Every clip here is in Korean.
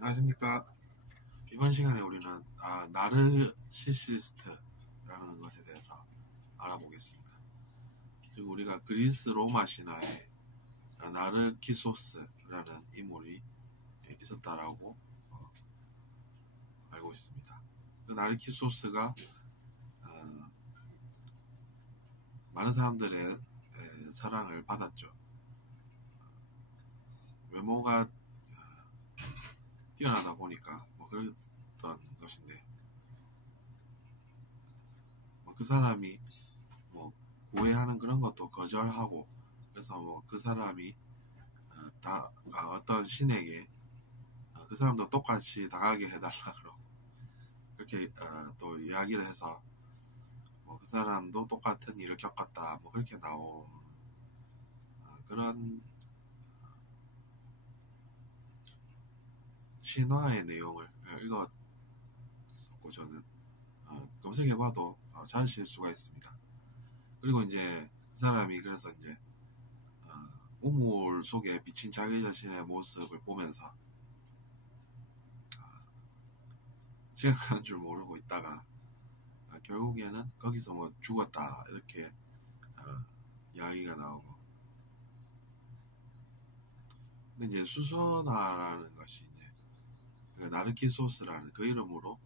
안녕하십니까. 이번 시간에 우리는 나르시시스트라는 것에 대해서 알아보겠습니다. 즉 우리가 그리스 로마 신화에 나르키소스라는 인물이 있었다라고 알고 있습니다. 그 나르키소스가 많은 사람들의 사랑을 받았죠. 외모가 뛰어나다 보니까 그랬던 것인데, 그 사람이 구애하는 그런 것도 거절하고, 그래서 그 사람이 어떤 신에게 그 사람도 똑같이 당하게 해달라 그러고, 그렇게 또 이야기를 해서 그 사람도 똑같은 일을 겪었다, 그렇게 나온 그런 신화의 내용을 읽었고, 저는 검색해봐도 찾으실 수가 있습니다. 그리고 이제 그 사람이 그래서 이제 우물 속에 비친 자기 자신의 모습을 보면서 시간 가는 줄 모르고 있다가 결국에는 거기서 죽었다, 이렇게 이야기가 나오고, 근데 이제 수선화라는 것이 이제 그 나르키소스라는 그 이름으로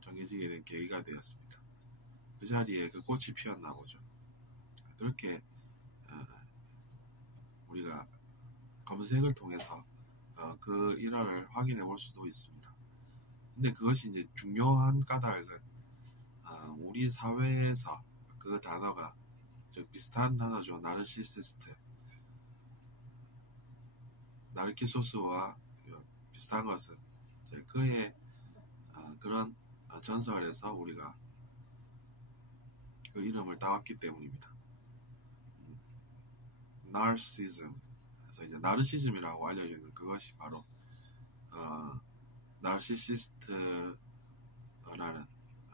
정해지게 된 계기가 되었습니다. 그 자리에 그 꽃이 피었나 보죠. 그렇게 우리가 검색을 통해서 그 일화를 확인해 볼 수도 있습니다. 근데 그것이 이제 중요한 까닭은 우리 사회에서 그 단어가 즉 비슷한 단어죠. 나르시시스트, 나르키소스와 비슷한 것은 그의 그런 전설에서 우리가 그 이름을 따왔기 때문입니다. 나르시즘, 그래서 이제 나르시즘이라고 알려지는 그것이 바로 나르시시스트라는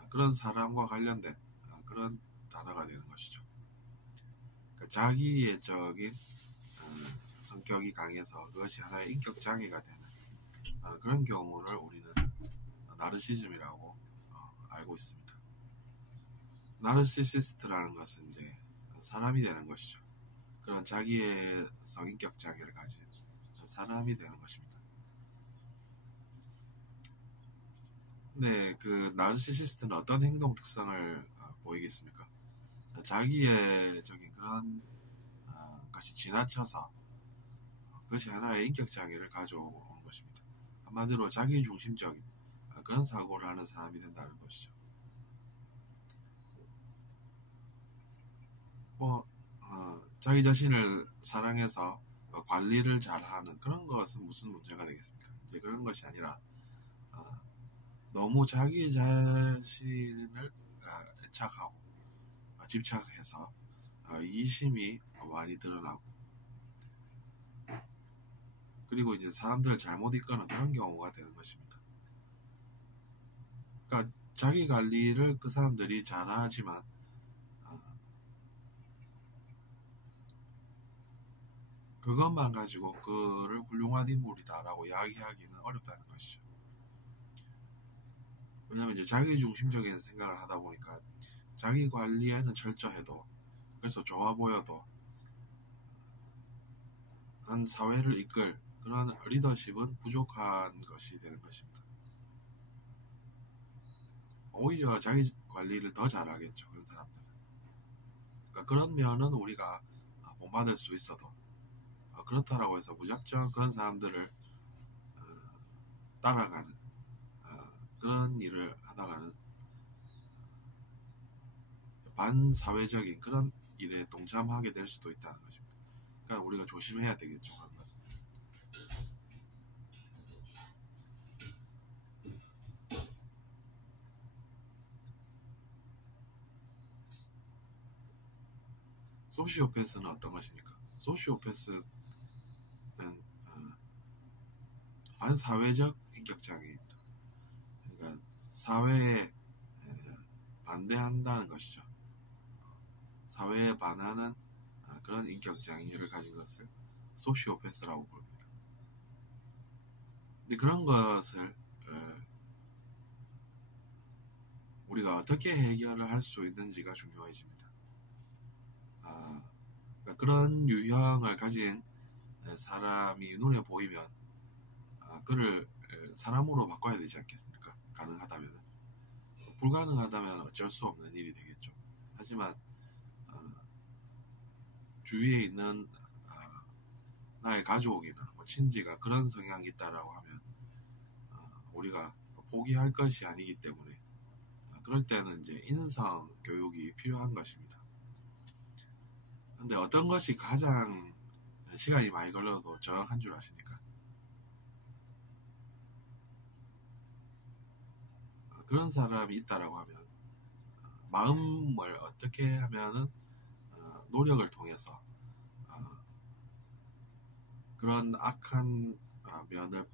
그런 사람과 관련된 그런 단어가 되는 것이죠. 그러니까 자기애적인 성격이 강해서 그것이 하나의 인격 장애가 되는 그런 경우를 우리는 나르시즘이라고 알고 있습니다. 나르시시스트라는 것은 이제 사람이 되는 것이죠. 그런 자기의 성인격 장애를 가진 사람이 되는 것입니다. 근데 그 나르시시스트는 어떤 행동 특성을 보이겠습니까? 자기애적인 그런 것이 지나쳐서 그것이 하나의 인격 장애를 가져오는 것입니다. 한마디로 자기중심적인 그런 사고를 하는 사람이 된다는 것이죠. 자기 자신을 사랑해서 관리를 잘하는 그런 것은 무슨 문제가 되겠습니까? 이제 그런 것이 아니라 너무 자기 자신을 애착하고 집착해서 이심이 많이 드러나고, 그리고 이제 사람들을 잘못 이끄는 그런 경우가 되는 것입니다. 그러니까 자기 관리를 그 사람들이 잘하지만 그것만 가지고 그를 훌륭한 인물이다라고 이야기하기는 어렵다는 것이죠. 왜냐하면 이제 자기중심적인 생각을 하다 보니까 자기 관리에는 철저해도, 그래서 좋아 보여도 한 사회를 이끌 그런 리더십은 부족한 것이 되는 것입니다. 오히려 자기 관리를 더 잘하겠죠, 그런 사람들은. 그러니까 그런 면은 우리가 본받을 수 있어도 그렇다라고 해서 무작정 그런 사람들을 따라가는 그런 일을 하다가는 반사회적인 그런 일에 동참하게 될 수도 있다는 것입니다. 그러니까 우리가 조심해야 되겠죠, 그런 것은. 소시오패스는 어떤 것입니까? 소시오패스는 반사회적 인격장애입니다. 그러니까 사회에 반대한다는 것이죠. 사회에 반하는 그런 인격장애를 가진 것을 소시오패스라고 부릅니다. 근데 그런 것을 우리가 어떻게 해결을 할 수 있는지가 중요해집니다. 그러니까 그런 유형을 가진 사람이 눈에 보이면 그를 사람으로 바꿔야 되지 않겠습니까? 가능하다면. 불가능하다면 어쩔 수 없는 일이 되겠죠. 하지만 주위에 있는 나의 가족이나 뭐 친지가 그런 성향이 있다라고 하면 우리가 포기할 것이 아니기 때문에 그럴 때는 이제 인성 교육이 필요한 것입니다. 근데 어떤 것이 가장 시간이 많이 걸려도 정확한 줄 아십니까? 그런 사람이 있다라고 하면 마음을 어떻게 하면은 노력을 통해서 그런 악한 면을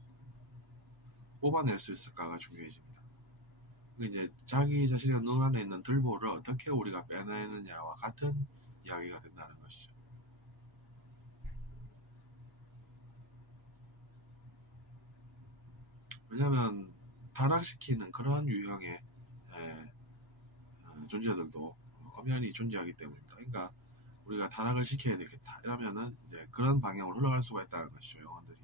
뽑아낼 수 있을까가 중요해집니다. 이제 자기 자신의 눈 안에 있는 들보를 어떻게 우리가 빼내느냐와 같은 이야기가 된다는 것이죠. 왜냐하면 타락시키는 그러한 유형의 존재들도 엄연히 존재하기 때문입니다. 그러니까 우리가 타락을 시켜야 되겠다 이러면은 이제 그런 방향으로 흘러갈 수가 있다는 것이죠. 영혼들이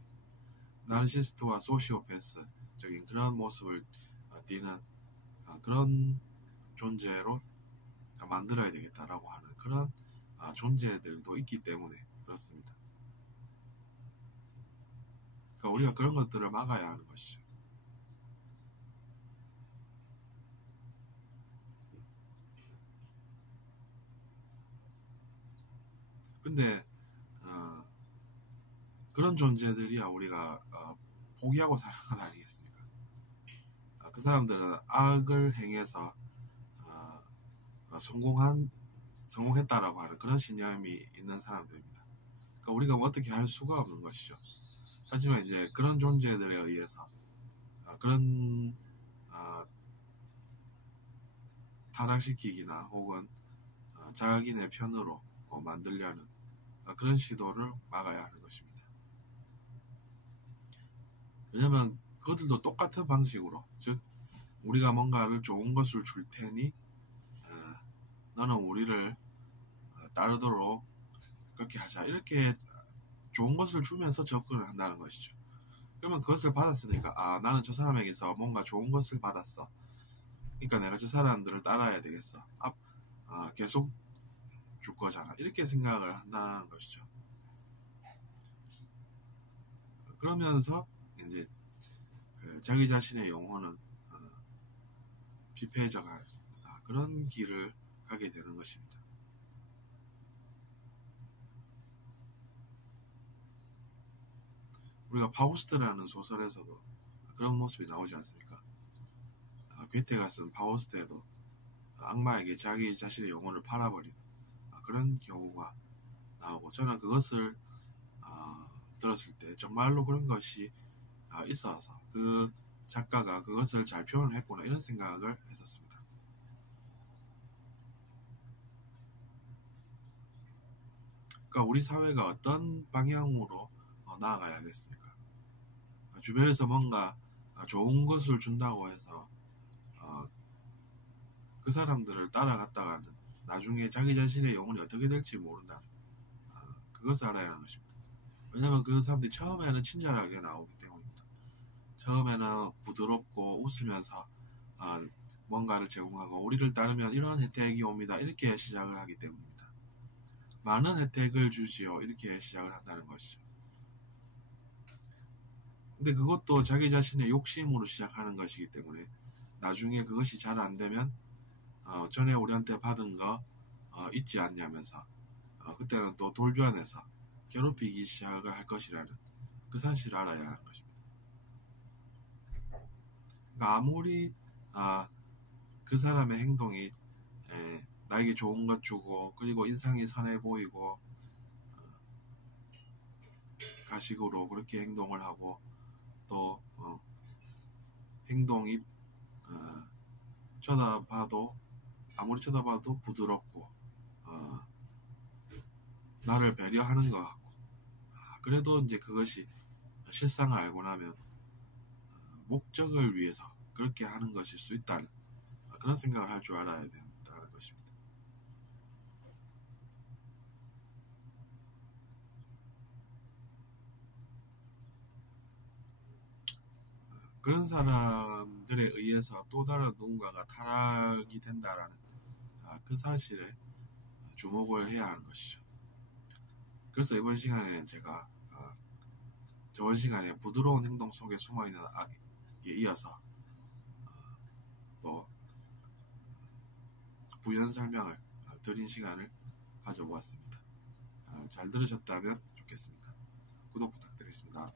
나르시스트와 소시오패스적인 그런 모습을 띠는 그런 존재로 만들어야 되겠다라고 하는 그런 존재들도 있기 때문에 그렇습니다. 그러니까 우리가 그런 것들을 막아야 하는 것이죠. 근데 그런 존재들이야 우리가 포기하고 사는 건 아니겠습니까? 그 사람들은 악을 행해서 성공했다라고 하는 그런 신념이 있는 사람들입니다. 그러니까 우리가 뭐 어떻게 할 수가 없는 것이죠. 하지만 이제 그런 존재들에 의해서 그런 타락시키기나 혹은 자기네 편으로 만들려는 그런 시도를 막아야 하는 것입니다. 왜냐면 그들도 똑같은 방식으로 즉 우리가 뭔가를 좋은 것을 줄 테니 너는 우리를 따르도록 그렇게 하자 이렇게 좋은 것을 주면서 접근을 한다는 것이죠. 그러면 그것을 받았으니까 나는 저 사람에게서 뭔가 좋은 것을 받았어. 그러니까 내가 저 사람들을 따라야 되겠어. 계속 줄 거잖아. 이렇게 생각을 한다는 것이죠. 그러면서 이제 자기 자신의 영혼은 피폐해져갈 그런 길을 가게 되는 것입니다. 우리가 파우스트라는 소설에서도 그런 모습이 나오지 않습니까? 괴테가 쓴 파우스트에도 악마에게 자기 자신의 영혼을 팔아버린 그런 경우가 나오고 저는 그것을 들었을 때 정말로 그런 것이 있어서 그 작가가 그것을 잘 표현을 했구나 이런 생각을 했었습니다. 그러니까 우리 사회가 어떤 방향으로 나아가야겠습니까? 주변에서 뭔가 좋은 것을 준다고 해서 그 사람들을 따라갔다가는 나중에 자기 자신의 영혼이 어떻게 될지 모른다. 그것을 알아야 하는 것입니다. 왜냐하면 그 사람들이 처음에는 친절하게 나오기 때문입니다. 처음에는 부드럽고 웃으면서 뭔가를 제공하고 우리를 따르면 이런 혜택이 옵니다. 이렇게 시작을 하기 때문입니다. 많은 혜택을 주지요. 이렇게 시작을 한다는 것이죠. 근데 그것도 자기 자신의 욕심으로 시작하는 것이기 때문에 나중에 그것이 잘 안되면 전에 우리한테 받은 거 잊지 않냐면서 그때는 또 돌변해서 괴롭히기 시작을 할 것이라는 그 사실을 알아야 하는 것입니다. 그러니까 아무리 그 사람의 행동이 나에게 좋은 것 주고 그리고 인상이 선해 보이고 가식으로 그렇게 행동을 하고 또 행동이 아무리 쳐다봐도 부드럽고 나를 배려하는 것 같고 그래도 이제 그것이 실상을 알고 나면 목적을 위해서 그렇게 하는 것일 수 있다는 그런 생각을 할 줄 알아야 된다는 것입니다. 그런 사람들에 의해서 또 다른 누군가가 타락이 된다라는 그 사실에 주목을 해야 하는 것이죠. 그래서 이번 시간에 제가 저번 시간에 부드러운 행동 속에 숨어있는 악에 이어서 또 부연 설명을 드린 시간을 가져보았습니다. 잘 들으셨다면 좋겠습니다. 구독 부탁드리겠습니다.